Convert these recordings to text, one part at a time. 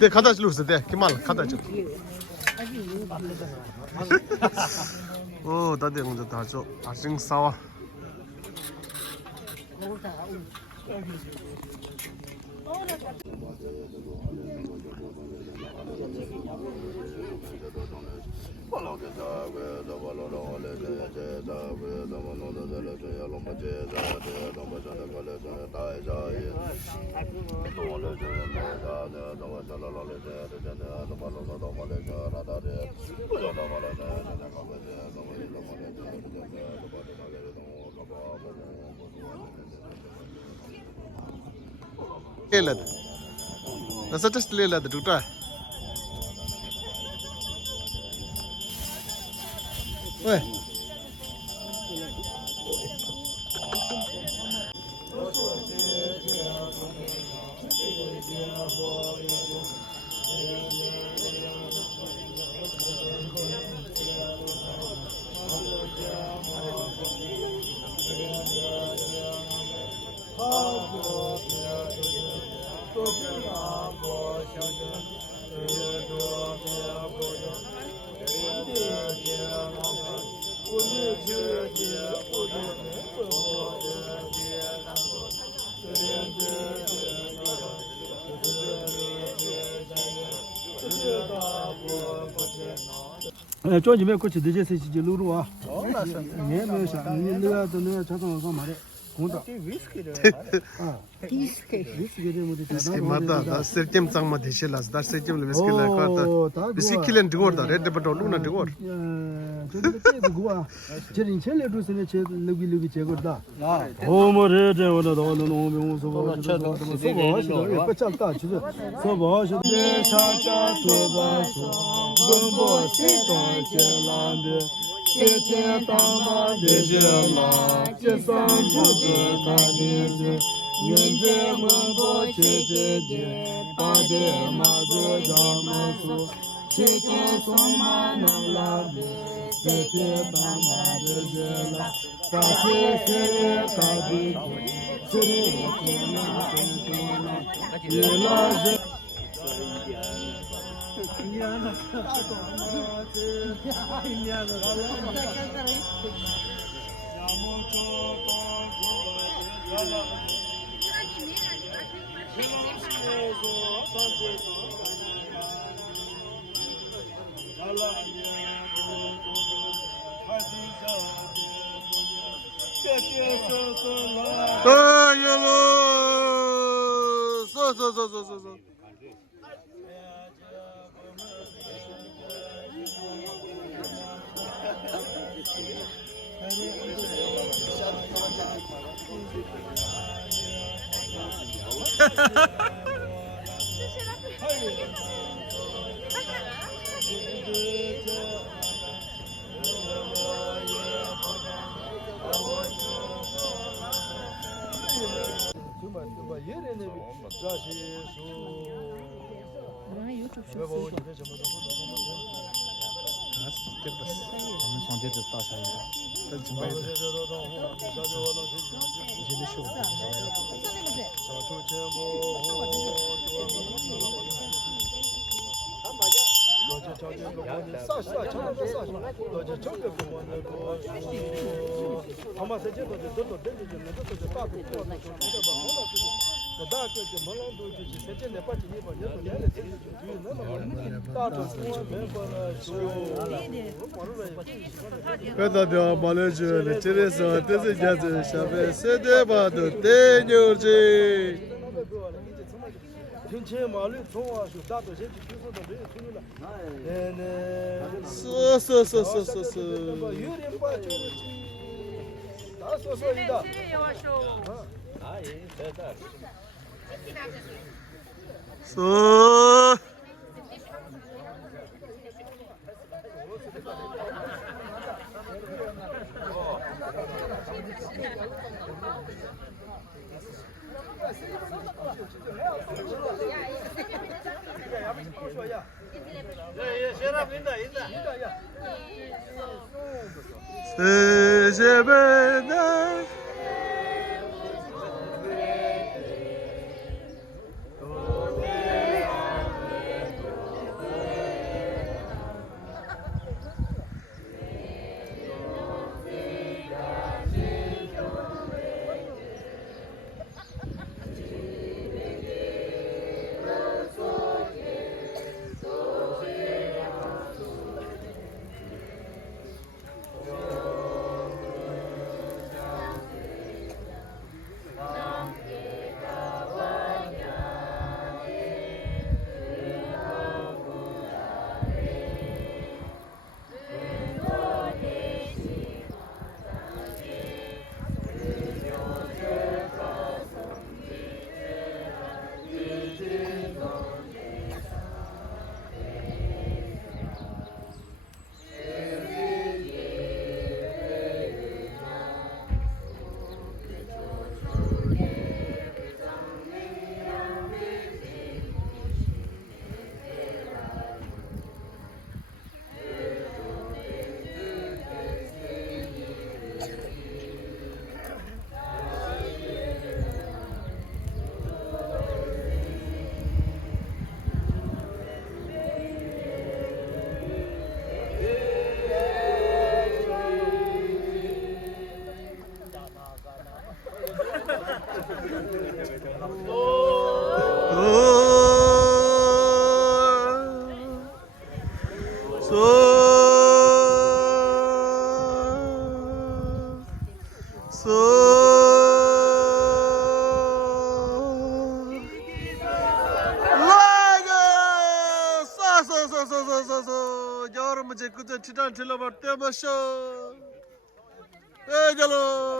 네, 갖다 줄었어. 네, 기말 갖다 줘. 오, 다들 먼저 다 줘. 아싱 싸워. Lelad. Nasa test lelad duta. Weh. 저 집에 거치 늦어서 이제 루루 와. 네, 뭐야? 내가 또 내가 자동으로 말해. 공다. 위스키를 못 Viski mata da serkem changma deshelas da serkem le viski la karta. Viskilen digor da red but luna digor. 저게 그거야. 제린 첼레 두스네 제 루기 제거다. 오모레 제거다 너는 오면 소바 소바 빠짝다 지금 소바 시대 사자 도바소 금보 세도 제란데 세제 담아 제제라 제산 부드 다데제 연제 문보 제제제 바데 마조 자마소 세계 소만올라데 세계 담아제제라 사세세 가지 세계나 일라제 So. Когда я малежу, через это я шабе седеба до тенёрджи. So 세제베나 여러분 제 그때 티탄 틀어볼 때 마셔 에갈로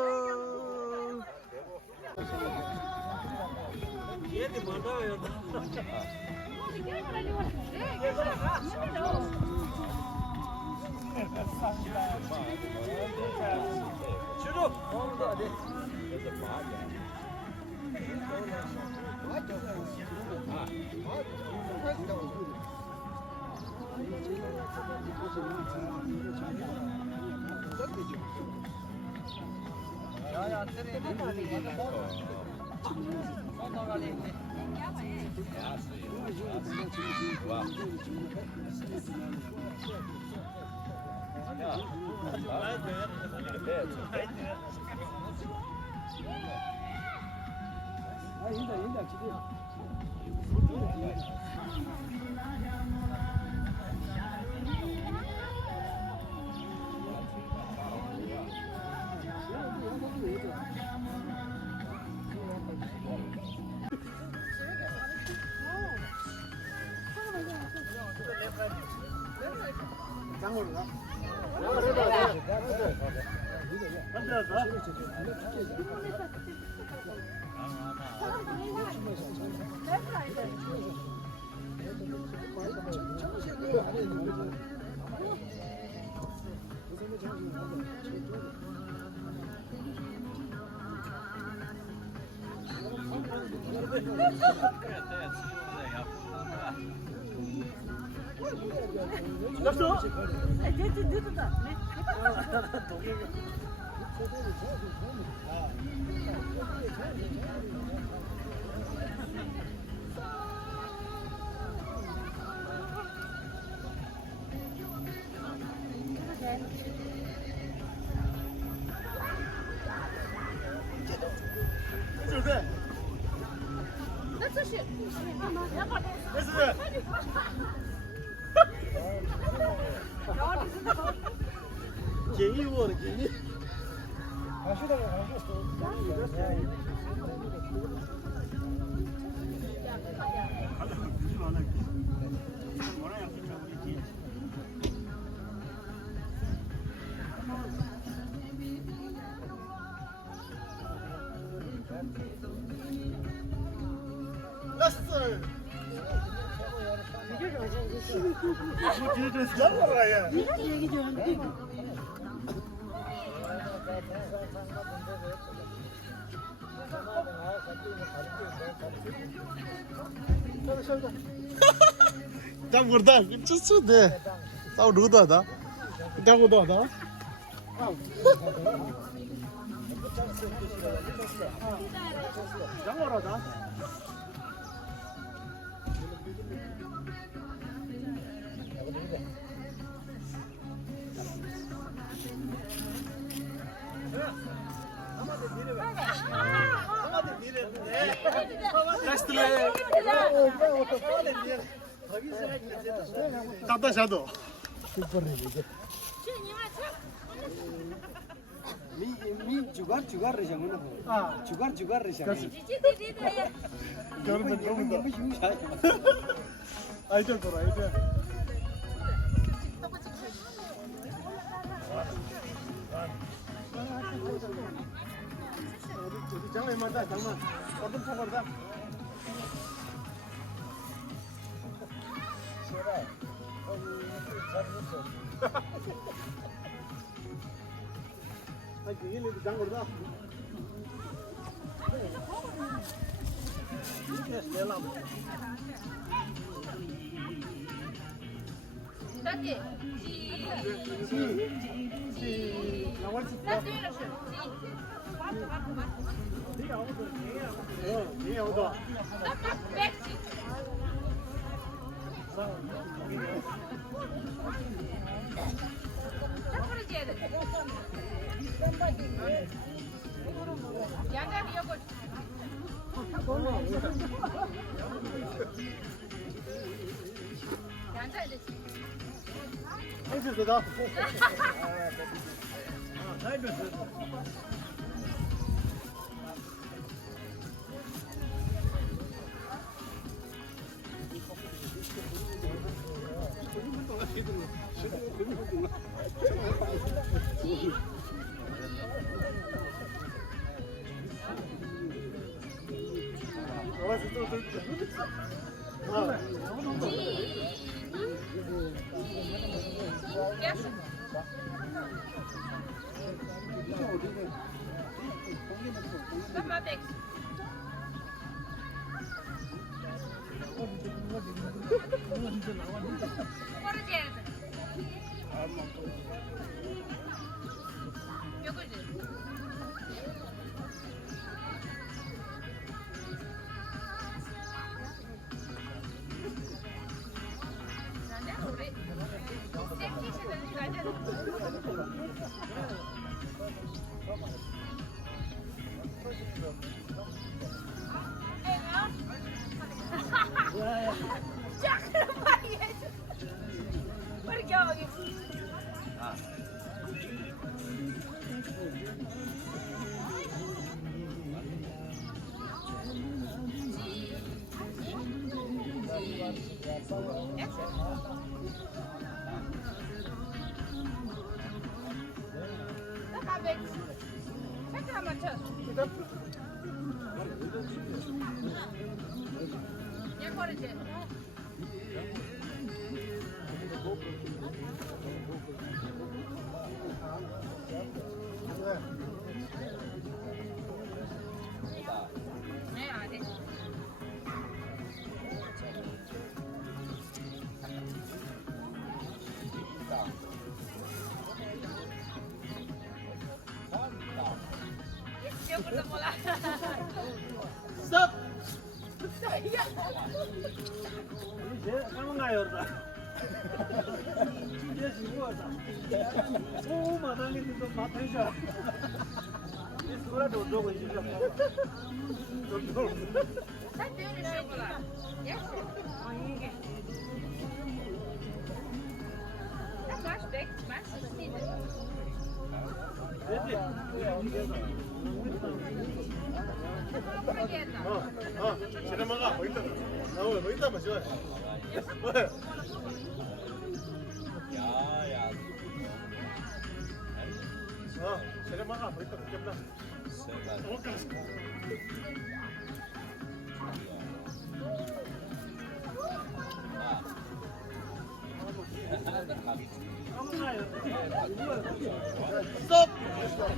Đang buồn ta, chút chút đi. Tao đủ rồi đó. Đang buồn rồi đó. 따다 샤도. 미 주gar 레샹은 아 주gar 레샹 여러분 너무 너무 힘들어 아이들 돌아 아이들. 장난 맞다 장난. 어떤 차거다. 아이 그게 장거다. Date. 해주세요. Stop. 이제 상황가요 orada. 이제 지구하다. 오 마당이 좀 마탱샤. 이 수라도 오고 있어. Sen de öyle şey var. Gerçekten. Ja, maar steek, maar ze is niet. 제네마가 뭐 있다. 뭐 있다 마셔. 야야. 제네마가 뭐 있다 먹겠나? Stop! Stop!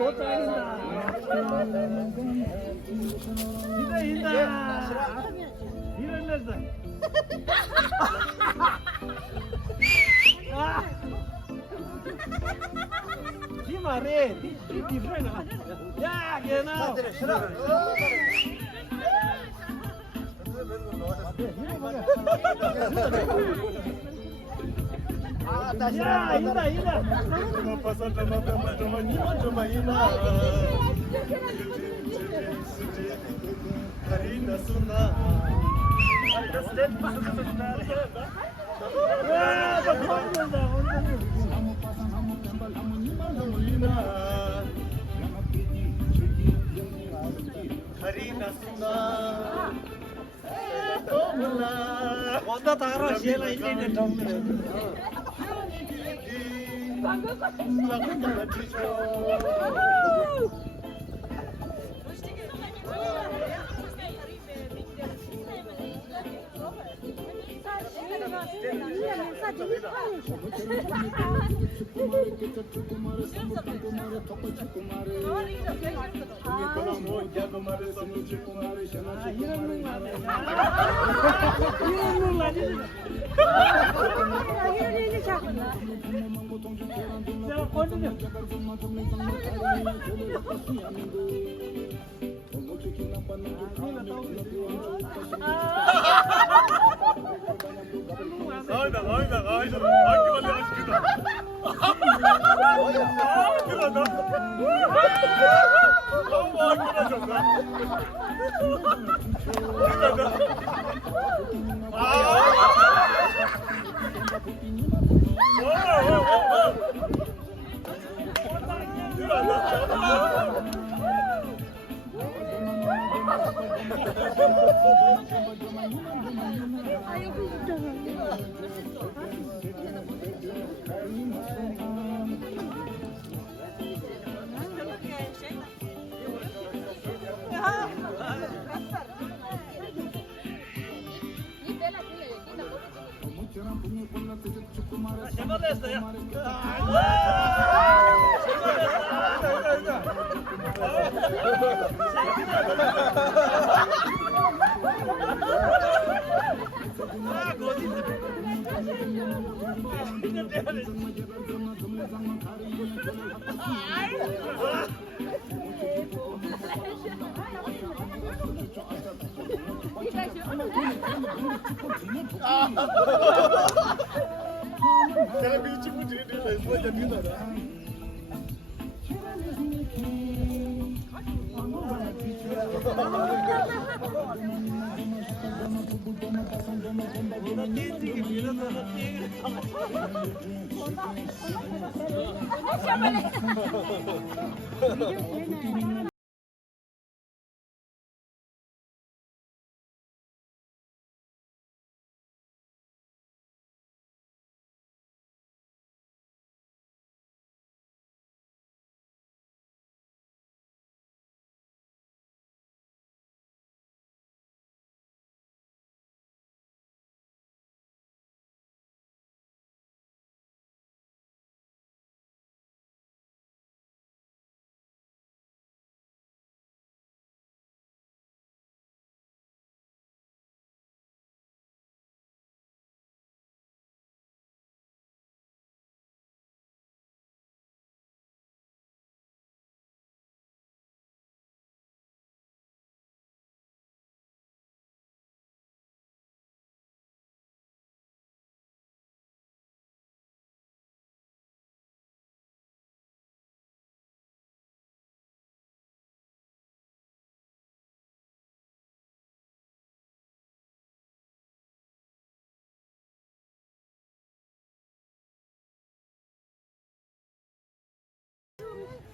또 잘린다. 이다. 일어났어. 이 말해. 이 디프렌트. 야, genau. 야, 이다. Onda tara shela internet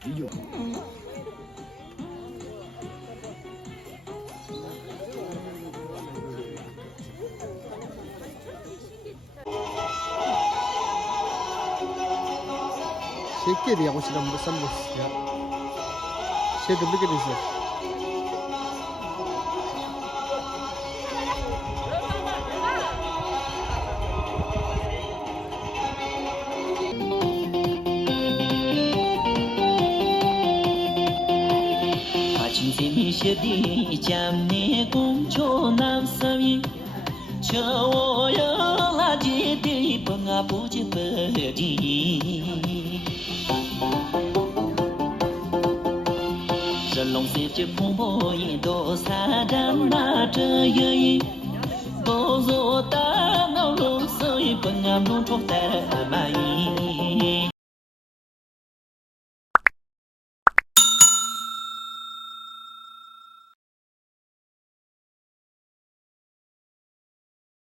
啤酒。Şeker ya, o şeyden bu sen bu ya. Şey de bir kere izle. Bố dô ta nào lô sơi bằng ngàm nôn trong tè mai